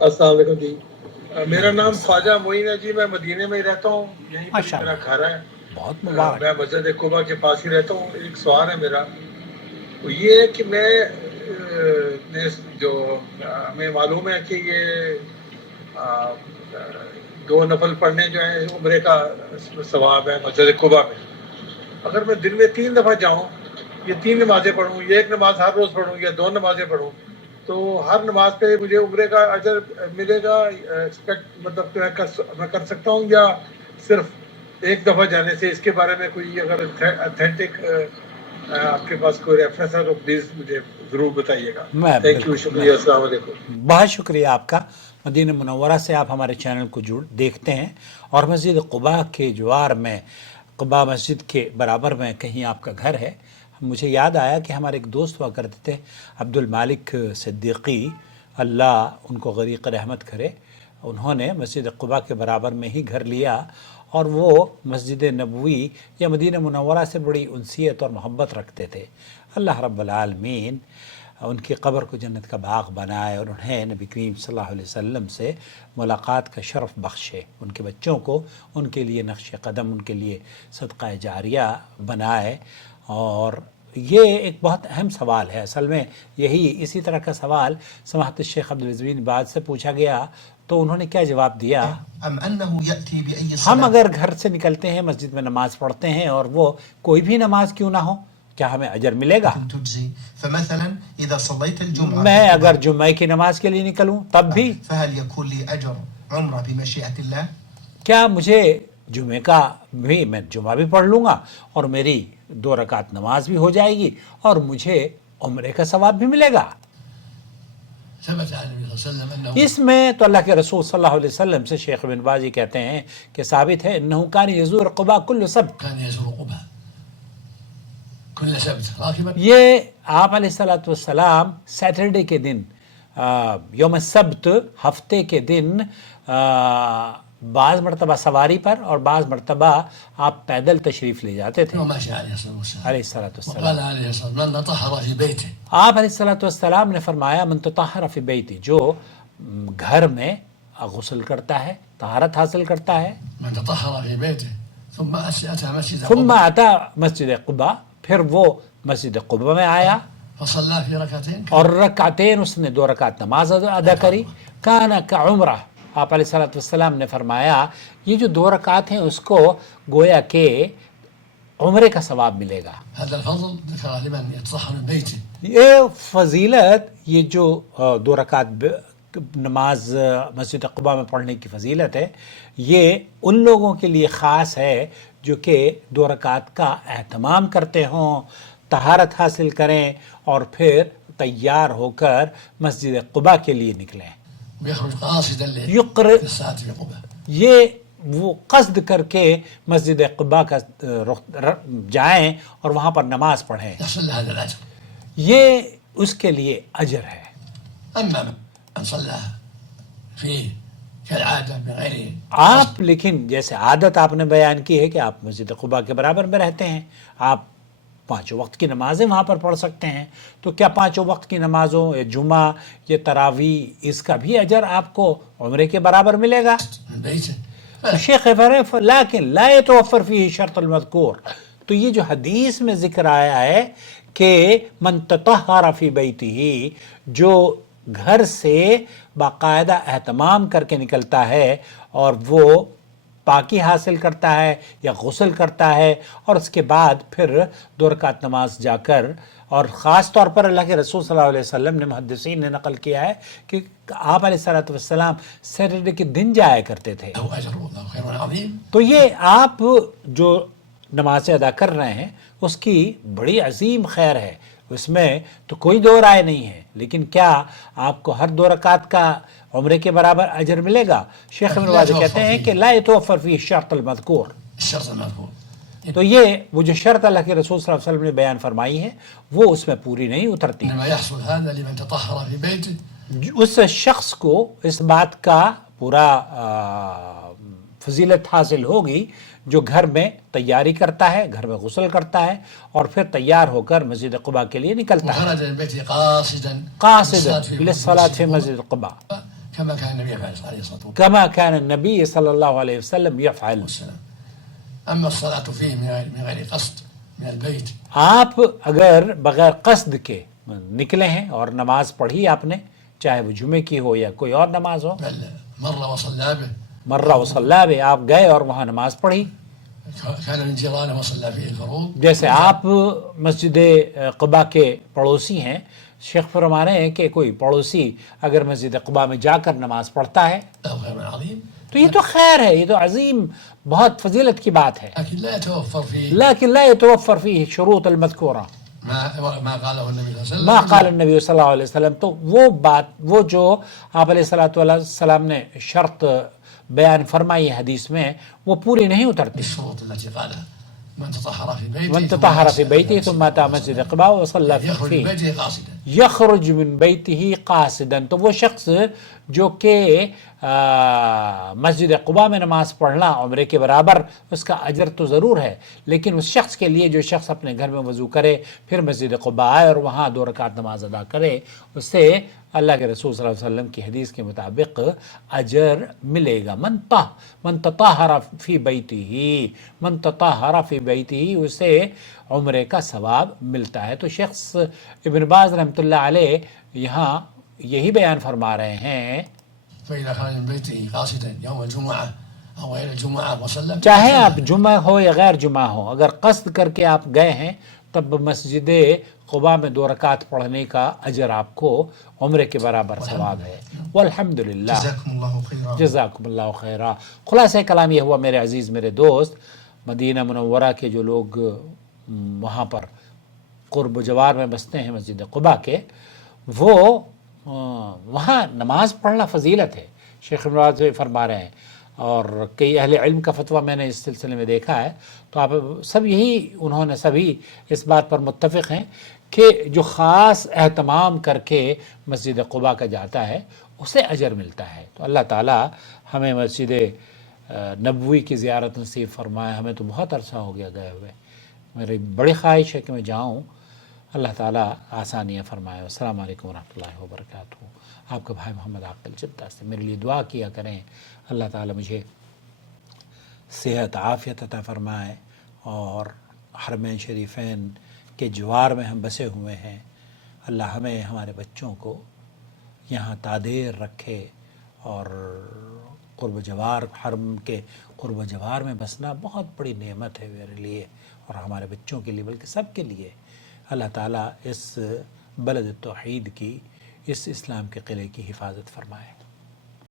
अस्सलाम वालेकुम जी। मेरा नाम ख्वाजा मोइन है जी। मैं मदीने में ही रहता हूँ, यहीं पर माशा मेरा अल्लाह, घर है। बहुत मुबारक। मैं मस्जिद कुबा के पास ही रहता हूँ। एक सवाल है मेरा, तो ये है कि मैं जो हमें मालूम है कि ये दो नफल पढ़ने जो है उम्रे का सवाब है मस्जिद कुबा में। अगर मैं दिन में 3 दफ़ा जाऊँ, ये 3 नमाज़ें पढ़ूँ, ये एक नमाज हर रोज़ पढ़ूँ या 2 नमाज़ें पढ़ूँ, तो हर नमाज पे मुझे उम्रे का अजर मिलेगा? एक्सपेक्ट मतलब मैं कर सकता हूँ, या सिर्फ एक दफ़ा जाने से? इसके बारे में कोई अगर अथेंटिक आपके पास कोई रेफरेंस है तो प्लीज़ मुझे ज़रूर बताइएगा। मैं थैंक यू, बिल्कुल शुक्रिया, अस्सलाम वालेकुम। बहुत शुक्रिया आपका। मदीना मुनव्वरा से आप हमारे चैनल को देखते हैं, और मस्जिद कुबा के जवार में, कुबा मस्जिद के बराबर में कहीं आपका घर है। मुझे याद आया कि हमारे एक दोस्त हुआ करते थे, अब्दुल मालिक सिद्दीकी, अल्लाह उनको गरीक़ रहमत करे। उन्होंने मस्जिद कुबा के बराबर में ही घर लिया, और वो मस्जिद नबवी या मदीना मुनव्वरा से बड़ी उनसियत और मोहब्बत रखते थे। अल्लाह रब्बुल आलमीन उनकी क़ब्र को जन्नत का बाग बनाए, और उन्हें नबी करीम सल्लल्लाहु अलैहि वसल्लम से मुलाकात का शरफ़ बख्शे। उनके बच्चों को उनके लिए नक्श कदम, उनके लिए सदक़ा जारिया बनाए। और ये एक बहुत अहम सवाल है। असल में यही इसी तरह का सवाल समाहत शेख अब्दुल अज़ीज़ बिन बाज़ से पूछा गया, तो उन्होंने क्या जवाब दिया? हम अगर घर से निकलते हैं, मस्जिद में नमाज़ पढ़ते हैं, और वो कोई भी नमाज क्यों ना हो, क्या हमें अजर मिलेगा? मैं अगर जुम्मे की नमाज के लिए निकलूं तब भी क्या मुझे जुम्मे का भी, मैं जुम्मा भी पढ़ लूँगा और मेरी 2 रकात नमाज भी हो जाएगी, और मुझे उम्रे का सवाब भी मिलेगा। इसमें तो अल्लाह के रसूल सल्लल्लाहु अलैहि वसल्लम से शेख बिन बाज़ कहते हैं कि साबित है, इन्नहु कान यज़ूर कुबा कुल्ल सब्त, ये आप अलैहिस्सलातु वस्सलाम सैटरडे के दिन, यौम सब्त, हफ्ते के दिन, बाज़ मरतबा सवारी पर और बाज़ मरतबा आप पैदल तशरीफ़ ले जाते थे अलैहिस्सलातु वस्सलाम। आप अलैहिस्सलातु वस्सलाम ने फरमाया, मन ततहर फ़ी बैती, जो घर में गुस्ल करता है, तहारत हासिल करता है, सुम्मा अता मस्जिद कुबा, फिर वो मस्जिद कुबा में आया और रकातैन, उसने 2 रकात नमाज अदा करी, काना का उम्रा, आप अलैहिस्सलातु वस्सलाम ने फरमाया ये जो 2 रकात हैं उसको गोया के उम्रे का सवाब मिलेगा। ये फजीलत, ये जो 2 रकात नमाज मस्जिद कुबा में पढ़ने की फजीलत है, ये उन लोगों के लिए ख़ास है जो कि 2 रकात का एहतमाम करते हों, तहारत हासिल करें और फिर तैयार होकर मस्जिद कुबा के लिए निकलें। ये वो कस्द करके मस्जिद कुबा का जाएं और वहाँ पर नमाज पढ़ें, ये उसके लिए अजर है। आप लेकिन जैसे आदत आपने बयान की है कि आप मस्जिद कुबा के बराबर में रहते हैं, आप 5 वक्त की नमाज़ें वहाँ पर पढ़ सकते हैं, तो क्या 5 वक्त की नमाज़ों, या जुमा, या तरावी, इसका भी अजर आपको उम्रे के बराबर मिलेगा? शेख लाकिन ला यतवफ़्फ़र फ़ीही शर्तुल मज़कूर, तो ये जो हदीस में जिक्र आया है कि मन ततहर फ़ी बैतिही, जो घर से बाकायदा एहतमाम करके निकलता है और वो पाकी हासिल करता है या गुस्ल करता है, और उसके बाद फिर 2 रकात नमाज जाकर, और ख़ास तौर पर अल्लाह के रसूल सल्लल्लाहु अलैहि वसल्लम ने, मुहद्दिसीन ने नकल किया है कि आप अलैहिस्सलातु वस्सलाम सैटरडे के दिन जाया करते थे। तो ये आप जो नमाज़ें अदा कर रहे हैं उसकी बड़ी अजीम खैर है, उसमें तो कोई 2 राय नहीं है, लेकिन क्या आपको हर 2 रकात का उम्रे के बराबर अजर मिलेगा? शेख बिन बाज़ कहते हैं कि ला यतवफ़्फ़र फ़ीही शर्तुल मज़कूर, तो ये वो जो शर्त अल्लाह के रसूल सल्लल्लाहु अलैहि वसल्लम ने बयान फरमाई है वो उसमें पूरी नहीं उतरती। उस शख्स को इस बात का पूरा फजीलत हासिल होगी जो घर में तैयारी करता है, घर में गुस्ल करता है और फिर तैयार होकर मस्जिद कुबा के लिए निकलता है। कासिदन लिस्सलात फी मस्जिद कुबा, كما كان النبي يفعل عليه الصلاة كما كان النبي صلى الله عليه وسلم يفعل. والسلام. أما الصلاة فيه من غير قصد من البيت آپ اگر بغیر قصد کے نکلے ہیں اور نماز پڑھی آپ نے، چاہے وہ جمعے کی ہو یا کوئی اور نماز ہو، بل مر وصلى به مرہ وصلی بہ، آپ گئے اور وہاں نماز پڑھی، كان من جيرانه وصلى فيه الفروض جیسے آپ مسجد قباء کے پڑوسی ہیں، شیخ فرما رہے ہیں کہ کوئی پڑوسی اگر مسجد قباء میں جا کر نماز پڑھتا ہے له خير عظيم، تو یہ تو خیر ہے، یہ تو عظیم بہت فضیلت کی بات ہے، لكن لا يتوفر فيه لیکن لا يتوفر فيه الشروط المذکورہ، ما قاله النبي صلى الله عليه وسلم. ما قال النبی صلی اللہ علیہ وسلم. تو وہ بات، وہ جو آپ علیہ السلام نے شرط بیان فرمائی حدیث میں، وہ پوری نہیں اترتی. الشروط التي قالها من تطهر في بيته من تطهر في بيته ثم أتى مسجد قباء وصلى يخرج من فيه بيته قاصدا یخرج من بیتہ قاصدا. تو وہ شخص جو کہ مسجد قباء میں نماز پڑھنا عمرے کے برابر، اس کا اجر تو ضرور ہے، لیکن اس شخص کے لیے جو شخص اپنے گھر میں وضو کرے پھر مسجد قباء آئے اور وہاں 2 رکعت نماز ادا کرے، اس سے اللہ کے رسول صلی اللہ علیہ وسلم کی حدیث کے مطابق اجر ملے گا. من تطہر فی بیتہ، من تطہر فی بیتہ، اسے عمرے کا ثواب ملتا ہے. تو شخص ابن باز رحمۃ اللہ علیہ یہاں یہی بیان فرما رہے ہیں، فإذا خرج من بيته قاصدا يوم الجمعة أو غير الجمعة وصلى چاہے آپ جمعہ ہو یا غیر جمعہ ہو، اگر قصد کر کے آپ گئے ہیں تب مسجد قباء میں 2 رکعت پڑھنے کا اجر آپ کو عمرے کے برابر ثواب ہے. والحمدللہ. جزاكم الله خيرا. جزاکم اللہ خیرہ. خلاصہ کلام یہ ہوا میرے عزیز میرے دوست، مدینہ منورہ کے جو لوگ وہاں پر قرب و جوار میں بستے ہیں مسجد قباء کے، وہ وہاں نماز پڑھنا فضیلت ہے. شیخ ابن باز فرما رہے ہیں، اور کئی اہل علم کا فتویٰ میں نے اس سلسلے میں دیکھا ہے، تو آپ سب انہوں نے سبھی اس بات پر متفق ہیں کہ جو خاص اہتمام کر کے مسجد قباء کا جاتا ہے اسے اجر ملتا ہے. تو اللہ تعالی ہمیں مسجد نبوی کی زیارت نصیب فرمائے. ہمیں تو بہت عرصہ ہو گیا گئے ہوئے، میری بڑی خواہش ہے کہ میں جاؤں. اللہ تعالیٰ آسانیاں فرمائے. السلام علیکم ورحمۃ اللہ وبرکاتہ. آپ کا بھائی محمد عاقل جدہ سے. میرے لیے دعا کیا کریں، اللہ تعالیٰ مجھے صحت عافیت عطا فرمائے، اور حرمین شریفین کے جوار میں ہم بسے ہوئے ہیں، اللہ ہمیں ہمارے بچوں کو یہاں تادیر رکھے، اور قرب جوار، حرم کے قرب جوار میں بسنا بہت بڑی نعمت ہے میرے لیے اور ہمارے بچوں کے لیے، بلکہ سب کے لیے. اللہ تعالیٰ اس بلد توحید کی، اس اسلام کے قلعے کی حفاظت فرمائے.